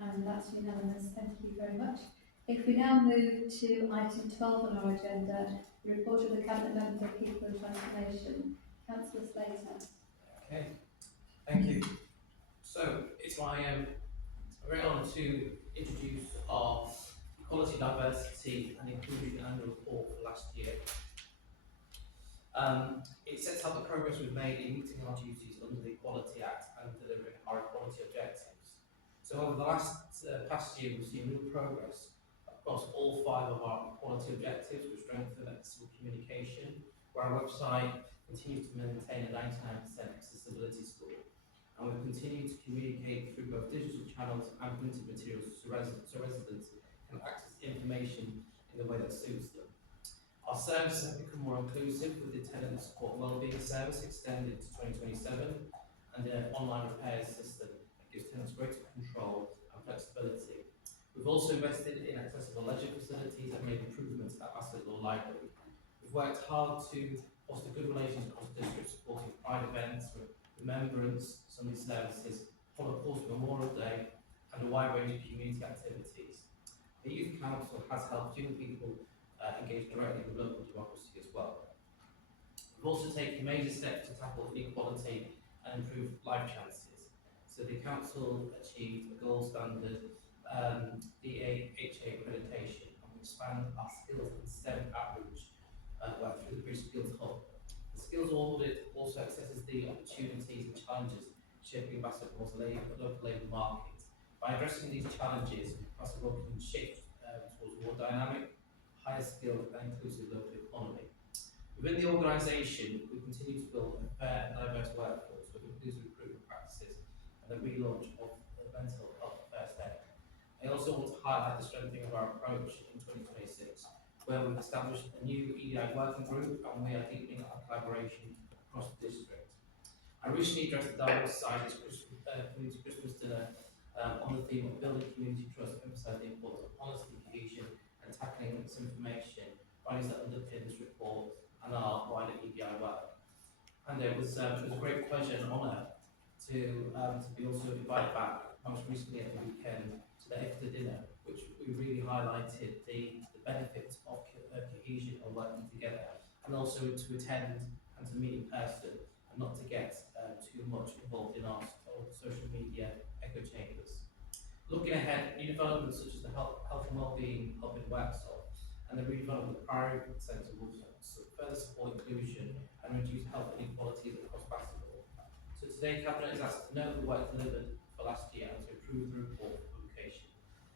And that's unanimous, thank you very much. If we now move to item 12 on our agenda, the report of the Cabinet Member for People and Transformation, Councillor Slater. Okay, thank you. So it's my great honour to introduce our Equality, Diversity and Inclusion Annual Report for last year. It sets out the progress we've made in meeting our duties under the Equality Act and delivering our equality objectives. So over the past year, we've seen real progress across all 5 of our equality objectives. We've strengthened accessible communication, where our website continues to maintain a 99% accessibility score, and we've continued to communicate through both digital channels and printed materials so residents can access information in the way that suits them. Our services have become more inclusive, with the tenant support wellbeing service extended to 2027 and an online repairs system that gives tenants greater control and flexibility. We've also invested in accessible leisure facilities and made improvements at Bassetlaw Library. We've worked hard to foster good relations across the district, supporting pride events, remembrance, Sunday services, Holocaust Memorial Day, and a wide range of community activities. The Youth Council has helped young people engage directly with local democracy as well. We've also taken major steps to tackle inequality and improve life chances. So the Council achieved a gold standard DAHA accreditation, and we expand our skills and STEM outreach work through the British Skills Hub. The Skills Audit also assesses the opportunities and challenges shaping Bassetlaw's local labour market. By addressing these challenges, Bassetlaw can shift towards a more dynamic, higher skilled and inclusive local economy. Within the organisation, we continue to build a fair and diverse workforce with inclusive recruitment practices and the relaunch of the mental health first aid. I also want to highlight the strengthening of our approach in 2026, where we've established a new EDI working group and we are deepening our collaboration across the district. I recently addressed the Davos Society's community Christmas dinner on the theme of building community trust, emphasise the importance of honesty, cohesion, and tackling misinformation, values that underpin this report and our wider EBI work. And it was a great pleasure and honour to be also invited back, most recently at the weekend, to the EFTA dinner, which we really highlighted the benefits of cohesion and working together, and also to attend and to meet in person, and not to get too much involved in our social media echo chambers. Looking ahead, new developments such as the health and wellbeing hub in Worksop and the redevelopment of the Priory Centre will further support inclusion and reduce health inequalities across Bassetlaw. So today, Cabinet is asked to note the work delivered for last year and to improve the report for publication.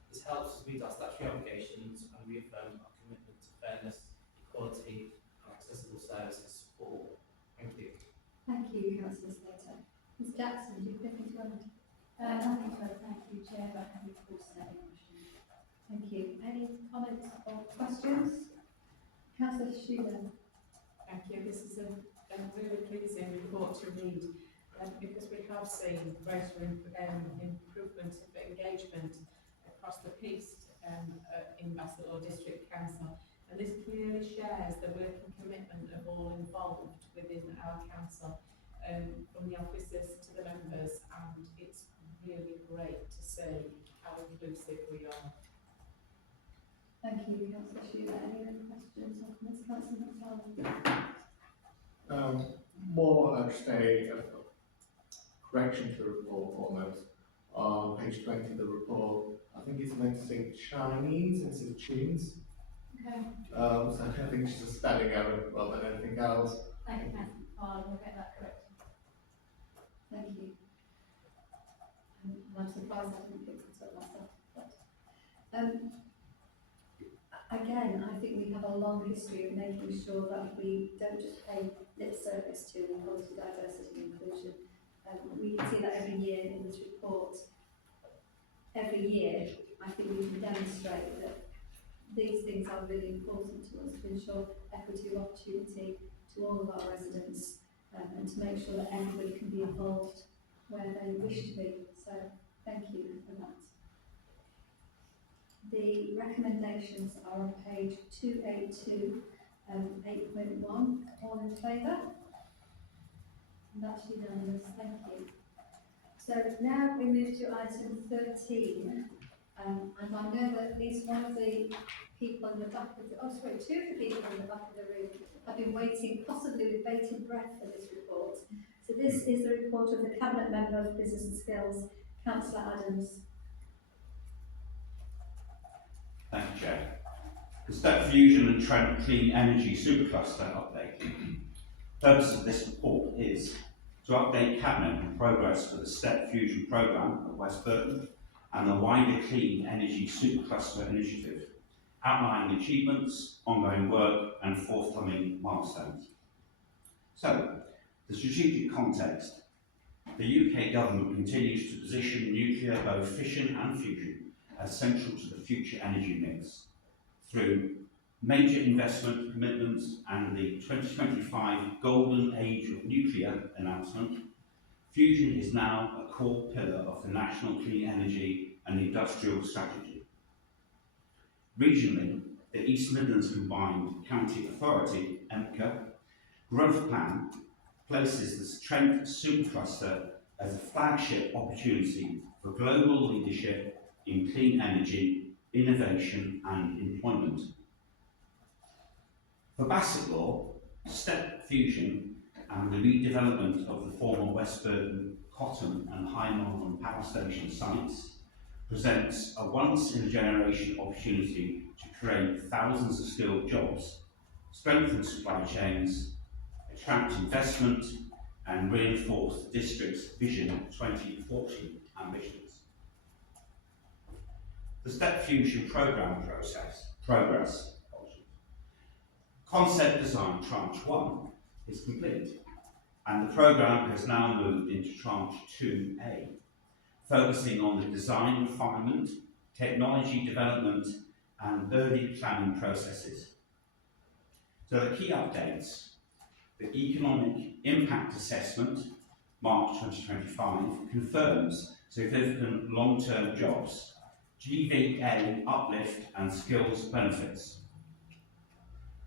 This helps us meet our statutory obligations and reaffirms our commitment to fairness, equality, and accessible services for all. Thank you. Thank you, Councillor Slater. Ms Jackson, do you have anything to add? Nothing further, thank you, Chair, but happy to pause any questions. Thank you. Any comments or questions? Councillor Schuler. Thank you. This is a really pleasing report to read because we have seen greater improvement of engagement across the piece in Bassetlaw District Council, and this clearly shares the working commitment of all involved within our council, from the officers to the members, and it's really great to see how inclusive we are. Thank you, Councillor Schuler. Any other questions or comments? Councillor McFarlane. More just a correction to the report almost. On page 20 of the report, I think it's meant to say Chinese instead of Chins. Okay. So I think it's just a spelling error rather than anything else. Thank you, Councillor McFarlane, we'll get that corrected. Thank you. I'm surprised I didn't pick this up myself. But, again, I think we have a long history of making sure that we don't just pay lip service to equality, diversity and inclusion. We can see that every year in this report. Every year, I think we can demonstrate that these things are really important to us to ensure equity of opportunity to all of our residents, and to make sure that everybody can be involved where they wish to be. So thank you for that. The recommendations are on page 282, 8.1. All in favour? And that's unanimous. Thank you. So now we move to item 13. And I know that at least one of the people in the back of the, two of the people in the back of the room have been waiting, possibly with bated breath, for this report. So this is the report of the Cabinet Member of Business and Skills, Councillor Adams. Thank you, Chair. The Step Fusion and Trent Clean Energy Supercluster update. The purpose of this report is to update Cabinet on progress for the Step Fusion programme at West Burton and the wider Clean Energy Supercluster initiative, outlining achievements, ongoing work and forthcoming milestones. So, the strategic context. The UK government continues to position nuclear, both fission and fusion, as central to the future energy mix through major investment commitments and the 2025 Golden Age of Nuclear announcement. Fusion is now a core pillar of the National Clean Energy and Industrial Strategy. Regionally, the East Midlands Combined County Authority, EMCA, growth plan places the Trent Supercluster as a flagship opportunity for global leadership in clean energy, innovation and employment. For Bassetlaw, Step Fusion and the redevelopment of the former West Burton, Cotton and High Northern power station sites presents a once-in-a-generation opportunity to create thousands of skilled jobs, strengthen supply chains, attract investment and reinforce the district's Vision 2040 ambitions. The Step Fusion programme progress. Concept design tranche 1 is complete, and the programme has now moved into tranche 2A, focusing on the design refinement, technology development and early planning processes. So the key updates: the economic impact assessment, March 2025, confirms significant long-term jobs, GVA uplift and skills benefits.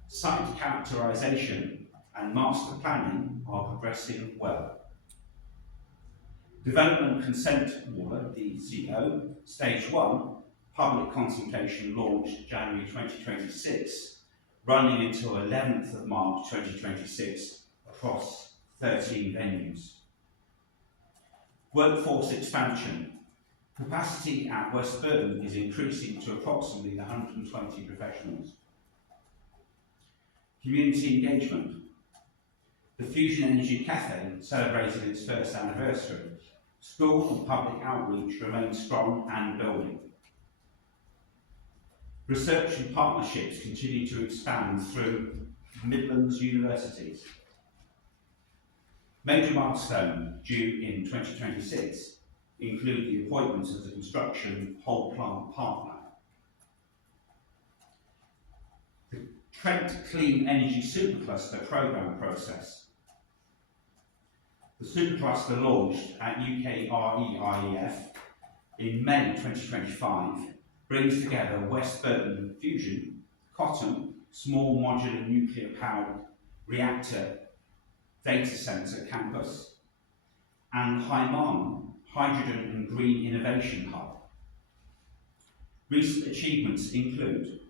Site characterisation and master planning are progressing well. Development Consent Order, DCO, Stage 1, public consultation launched January 2026, running until 11th of March 2026 across 13 venues. Workforce expansion. Capacity at West Burton is increasing to approximately 120 professionals. Community engagement. The Fusion Energy Cafe celebrated its first anniversary. School and public outreach remain strong and building. Research and partnerships continue to expand through Midlands universities. Major milestone due in 2026 include the appointment of the construction whole plant partner. The Trent Clean Energy Supercluster programme process. The Supercluster launched at UKREIEF in May 2025 brings together West Burton Fusion, Cotton, small modular nuclear powered reactor data centre campus, and Hyman, Hydrogen and Green Innovation Hub. Recent achievements include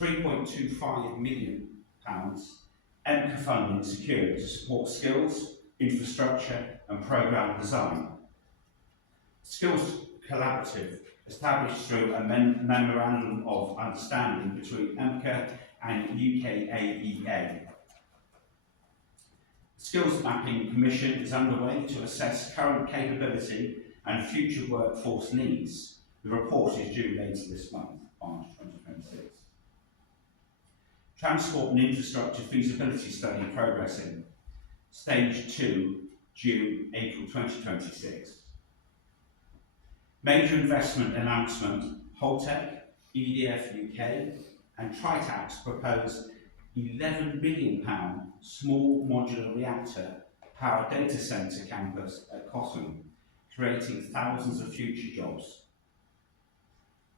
£3.25 million MCA funding secured to support skills, infrastructure and programme design. Skills Collaborative established through a memorandum of understanding between MCA and UKAEA. Skills Mapping Commission is underway to assess current capability and future workforce needs. The report is due later this month, March 2026. Transport and Infrastructure Feasibility Study progressing. Stage 2, due April 2026. Major investment announcement, Holtec, EDF UK and Tritax propose £11 billion small modular reactor powered data centre campus at Cotton, creating thousands of future jobs.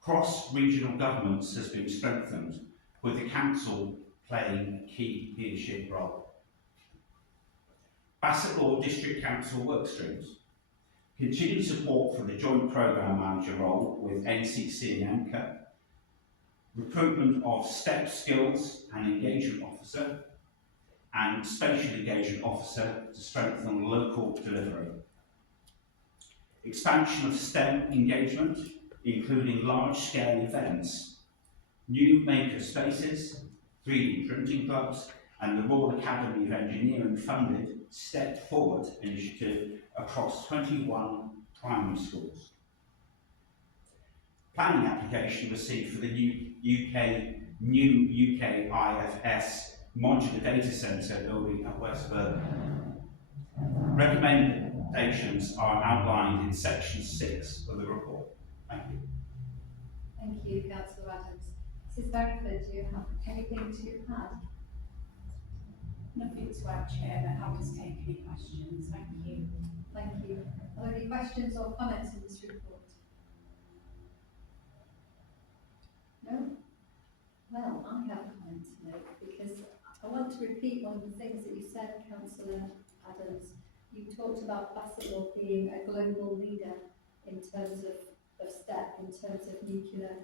Cross-regional governance has been strengthened, with the council playing a key leadership role. Bassetlaw District Council workstreams. Continued support for the joint programme manager role with NCC and MCA. Recruitment of STEP skills and engagement officer and spatial engagement officer to strengthen local delivery. Expansion of STEM engagement, including large-scale events, new maker spaces, 3D printing clubs, and the Royal Academy of Engineering funded Step Forward initiative across 21 primary schools. Planning application received for the new UK IFS modular data centre building at West Burton. Recommendations are outlined in section 6 of the report. Thank you. Thank you, Councillor Adams. Mrs. Berryford, do you have anything to add? Nothing to add, Chair, but happy to take any questions. Thank you. Thank you. Are there any questions or comments on this report? No? Well, I have a comment to make because I want to repeat one of the things that you said, Councillor Adams. You talked about Bassetlaw being a global leader in terms of STEP, in terms of nuclear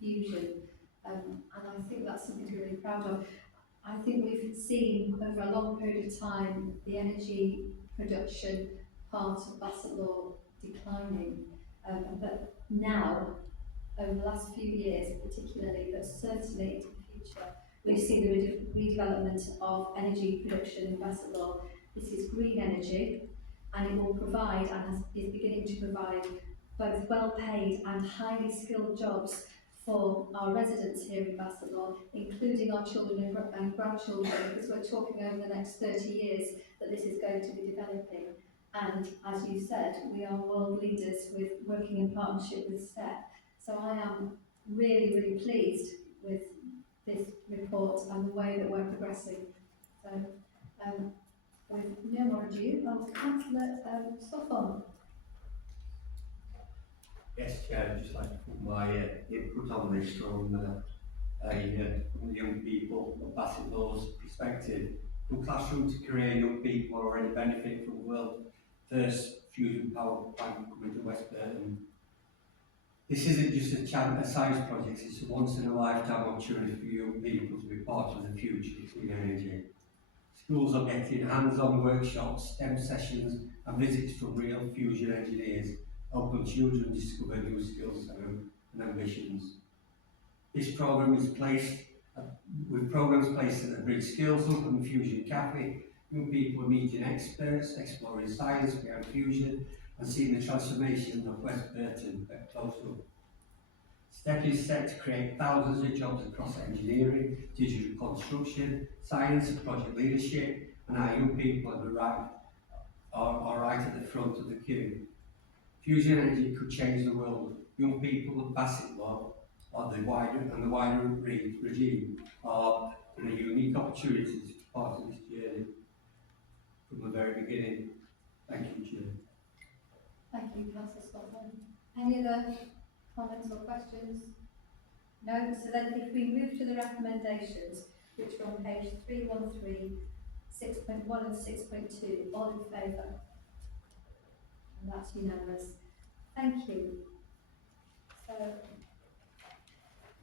fusion, and I think that's something to be really proud of. I think we've seen over a long period of time the energy production part of Bassetlaw declining, but now, over the last few years particularly, but certainly into the future, we've seen the redevelopment of energy production in Bassetlaw. This is green energy, and it will provide, and is beginning to provide, both well-paid and highly skilled jobs for our residents here in Bassetlaw, including our children and grandchildren, because we're talking over the next 30 years that this is going to be developing. And as you said, we are world leaders with working in partnership with STEP. So I am really, really pleased with this report and the way that we're progressing. So with no more ado, Councillor Suffon. Yes, Chair, I'd just like to put my input on this from the young people of Bassetlaw's perspective. From classroom to career, young people already benefit from the world's first fusion power plant coming to West Burton. This isn't just a science project, it's a once-in-a-lifetime opportunity for young people to be part of the future of clean energy. Schools are getting hands-on workshops, STEM sessions and visits from real fusion engineers, helping children discover new skills and ambitions. This programme is placed, with programmes placed at the Bridge Skills Hub and Fusion Cafe. Young people are meeting experts, exploring science behind fusion and seeing the transformation of West Burton at close up. STEP is set to create thousands of jobs across engineering, digital construction, science and project leadership, and our young people are right at the front of the queue. Fusion energy could change the world. Young people of Bassetlaw the wider regime are in a unique opportunity to be part of this journey from the very beginning. Thank you, Chair. Thank you, Councillor Scotland. Any other comments or questions? No? So then if we move to the recommendations, which are on page 313, 6.1 and 6.2, all in favour? And that's unanimous. Thank you. So